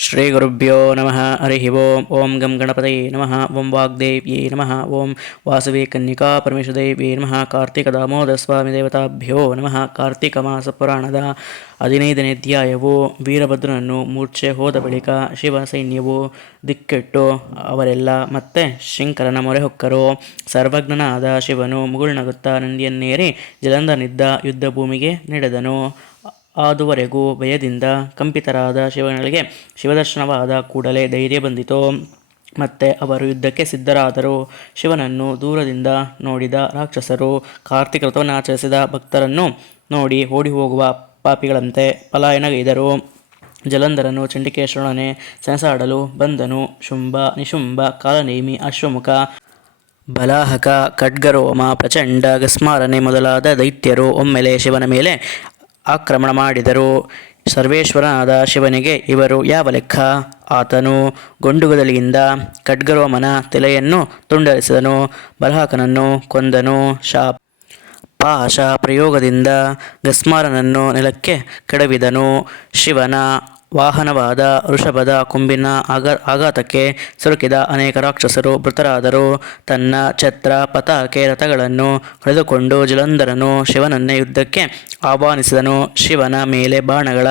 ಶ್ರೀಗುರುಭ್ಯೋ ನಮಃ ಹರಿ ಓಂ ಓಂ ಗಂ ಗಣಪತಯೇ ನಮಃ ಓಂ ವಾಗ್ದೇವ್ಯೇ ನಮಃ ಓಂ ವಾಸವಿ ಕನ್ನಿಕಾ ಪರಮೇಶ್ವರದೇವ್ಯೇ ನಮಃ ಕಾರ್ತಿಕ ದಾಮೋದರ ಸ್ವಾಮಿ ದೇವತಾಭ್ಯೋ ನಮಃ ಕಾರ್ತಿಕ ಮಾಸ ಪುರಾಣದ ಹದಿನೈದನೇ ಅಧ್ಯಾಯವು, ವೀರಭದ್ರನನ್ನು ಮೂರ್ಛೆ ಹೋದ ಬಳಿಕ ಶಿವ ಸೈನ್ಯವು ದಿಕ್ಕೆಟ್ಟು ಅವರೆಲ್ಲ ಮತ್ತೆ ಶಂಕರನ ಮೊರೆ ಹೊಕ್ಕರು ಸರ್ವಜ್ಞನಾದ ಶಿವನು ಮುಗುಳ್ನಗುತ್ತಾ ನಂದಿಯನ್ನೇರಿ ಜಲಂಧನಿದ್ದ ಯುದ್ಧ ಭೂಮಿಗೆ ನಡೆದನು. ಆದುವರೆಗೂ ಭಯದಿಂದ ಕಂಪಿತರಾದ ಶಿವನಿಗೆ ಶಿವದರ್ಶನವಾದ ಕೂಡಲೇ ಧೈರ್ಯ ಬಂದಿತು. ಮತ್ತೆ ಅವರು ಯುದ್ಧಕ್ಕೆ ಸಿದ್ಧರಾದರು. ಶಿವನನ್ನು ದೂರದಿಂದ ನೋಡಿದ ರಾಕ್ಷಸರು ಕಾರ್ತಿಕ ಋತವನ್ನು ಆಚರಿಸಿದ ಭಕ್ತರನ್ನು ನೋಡಿ ಓಡಿ ಹೋಗುವ ಪಾಪಿಗಳಂತೆ ಪಲಾಯನಗೈದರು. ಜಲಂಧರನು ಚಂಡಿಕೇಶ್ವರನೇ ಸೆಣಸಾಡಲು ಬಂದನು. ಶುಂಭ, ನಿಶುಂಭ, ಕಾಲನೇಮಿ, ಅಶ್ವಮುಖ, ಬಲಾಹಕ, ಖಡ್ಗರೋಮ, ಪ್ರಚಂಡ, ಗಸ್ಮಾರನೆ ಮೊದಲಾದ ದೈತ್ಯರು ಒಮ್ಮೆಲೆ ಶಿವನ ಮೇಲೆ ಆಕ್ರಮಣ ಮಾಡಿದರು. ಸರ್ವೇಶ್ವರನಾದ ಶಿವನಿಗೆ ಇವರು ಯಾವ ಲೆಕ್ಕ? ಆತನು ಗೊಂಡುಗದಲಿಯಿಂದ ಖಡ್ಗರೋಮನ ತಲೆಯನ್ನು ತುಂಡರಿಸಿದನು, ಬಲಹಾಕನನ್ನು ಕೊಂದನು, ಶಾಪ ಪಾಶ ಪ್ರಯೋಗದಿಂದ ಗಸ್ಮಾರನನ್ನು ನೆಲಕ್ಕೆ ಕೆಡವಿದನು. ಶಿವನ ವಾಹನವಾದ ಋಷಭದ ಕೊಂಬಿನ ಆಗ, ಆಘಾತಕ್ಕೆ ಸಿಲುಕಿದ ಅನೇಕ ರಾಕ್ಷಸರು ಮೃತರಾದರು. ತನ್ನ ಛತ್ರ, ಪತಾಕೆ, ರಥಗಳನ್ನು ಕಳೆದುಕೊಂಡು ಜಲಂಧರನು ಶಿವನನ್ನೇ ಯುದ್ಧಕ್ಕೆ ಆಹ್ವಾನಿಸಿದನು. ಶಿವನ ಮೇಲೆ ಬಾಣಗಳ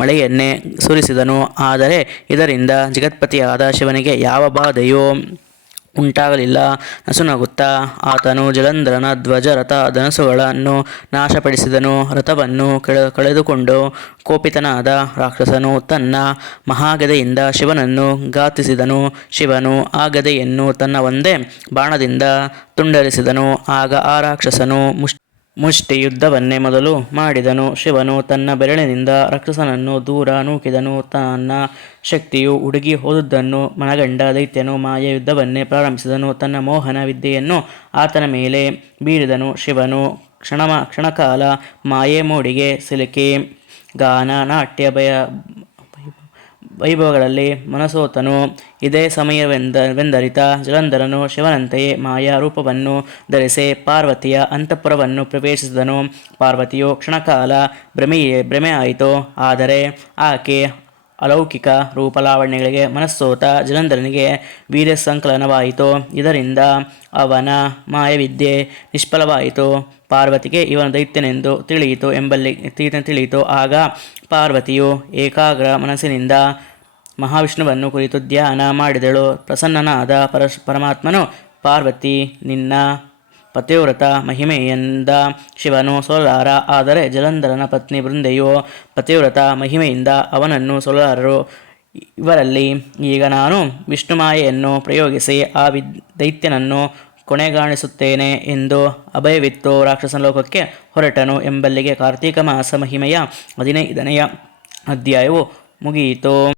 ಮಳೆಯನ್ನೇ ಸುರಿಸಿದನು. ಆದರೆ ಇದರಿಂದ ಜಗತ್ಪತಿಯಾದ ಶಿವನಿಗೆ ಯಾವ ಬಾಧೆಯೂ ಉಂಟಾಗಲಿಲ್ಲ. ನಸುನಗುತ್ತಾ, ಆತನು ಜಲಂಧ್ರನ ಧ್ವಜ ರಥ ಧನಸುಗಳನ್ನು ನಾಶಪಡಿಸಿದನು. ರಥವನ್ನು ಕೆಳ, ಕಳೆದುಕೊಂಡು ಕೋಪಿತನಾದ ರಾಕ್ಷಸನು ತನ್ನ ಮಹಾಗದೆಯಿಂದ ಶಿವನನ್ನು ಘಾತಿಸಿದನು. ಶಿವನು ಆ ಗದೆಯನ್ನು ತನ್ನ ಒಂದೇ ಬಾಣದಿಂದ ತುಂಡರಿಸಿದನು. ಆಗ ಆ ರಾಕ್ಷಸನು ಮುಷ್ ಮುಷ್ಟಿ ಯುದ್ಧವನ್ನೇ ಮೊದಲು ಮಾಡಿದನು. ಶಿವನು ತನ್ನ ಬೆರಳಿನಿಂದ ರಕ್ಷಸನನ್ನು ದೂರ ನೂಕಿದನು. ತನ್ನ ಶಕ್ತಿಯು ಹುಡುಗಿ ಹೋದದ್ದನ್ನು ಮನಗಂಡ ದೈತ್ಯನು ಮಾಯ ಯುದ್ಧವನ್ನೇ ಪ್ರಾರಂಭಿಸಿದನು. ತನ್ನ ಮೋಹನ ವಿದ್ಯೆಯನ್ನು ಆತನ ಮೇಲೆ ಬೀರಿದನು. ಶಿವನು ಕ್ಷಣಮ ಕ್ಷಣಕಾಲ ಮಾಯೆ ಮೋಡಿಗೆ ಸಿಲುಕಿ ಗಾನ, ನಾಟ್ಯ ಭಯ ವೈಭವಗಳಲ್ಲಿ ಮನಸೋತನು. ಇದೇ ಸಮಯವೆಂದರಿತ ವೆಂದರಿತ ಜಲಂಧರನು ಶಿವನಂತೆಯೇ ಮಾಯಾ ರೂಪವನ್ನು ಧರಿಸಿ ಪಾರ್ವತಿಯ ಅಂತಃಪುರವನ್ನು ಪ್ರವೇಶಿಸಿದನು. ಪಾರ್ವತಿಯು ಕ್ಷಣಕಾಲ ಭ್ರಮೆಯೇ, ಭ್ರಮೆ ಆಯಿತು. ಆದರೆ ಆಕೆ ಅಲೌಕಿಕ ರೂಪಲಾವಣ್ಯಗಳಿಗೆ ಮನಸ್ಸೋತ ಜಲಂಧರನಿಗೆ ವೀರ್ಯ ಸಂಕಲನವಾಯಿತು. ಇದರಿಂದ ಅವನ ಮಾಯವಿದ್ಯೆ ನಿಷ್ಫಲವಾಯಿತು. ಪಾರ್ವತಿಗೆ ಇವನ ದೈತ್ಯನೆಂದು ತಿಳಿಯಿತು ಎಂಬಲ್ಲಿ ತಿಳಿಯಿತು. ಆಗ ಪಾರ್ವತಿಯು ಏಕಾಗ್ರ ಮನಸ್ಸಿನಿಂದ ಮಹಾವಿಷ್ಣುವನ್ನು ಕುರಿತು ಧ್ಯಾನ ಮಾಡಿದಳು. ಪ್ರಸನ್ನನಾದ ಪರಶ್ ಪರಮಾತ್ಮನು, ಪಾರ್ವತಿ, ನಿನ್ನ ಪತಿವ್ರತ ಮಹಿಮೆಯಿಂದ ಶಿವನು ಸೋಲಾರ, ಆದರೆ ಜಲಂಧರನ ಪತ್ನಿ ಬೃಂದೆಯು ಪತಿವ್ರತ ಮಹಿಮೆಯಿಂದ ಅವನನ್ನು ಸೋಲಾರರು. ಇವರಲ್ಲಿ ಈಗ ನಾನು ವಿಷ್ಣುಮಾಯೆಯನ್ನು ಪ್ರಯೋಗಿಸಿ ಆ ವಿದ್, ದೈತ್ಯನನ್ನು ಕೊನೆಗಾಣಿಸುತ್ತೇನೆ ಎಂದು ಅಭಯವಿತ್ತು ರಾಕ್ಷಸ ಲೋಕಕ್ಕೆ ಹೊರಟನು ಎಂಬಲ್ಲಿಗೆ ಕಾರ್ತೀಕ ಮಾಸ ಮಹಿಮೆಯ ಹದಿನೈದನೆಯ ಅಧ್ಯಾಯವು ಮುಗಿಯಿತು.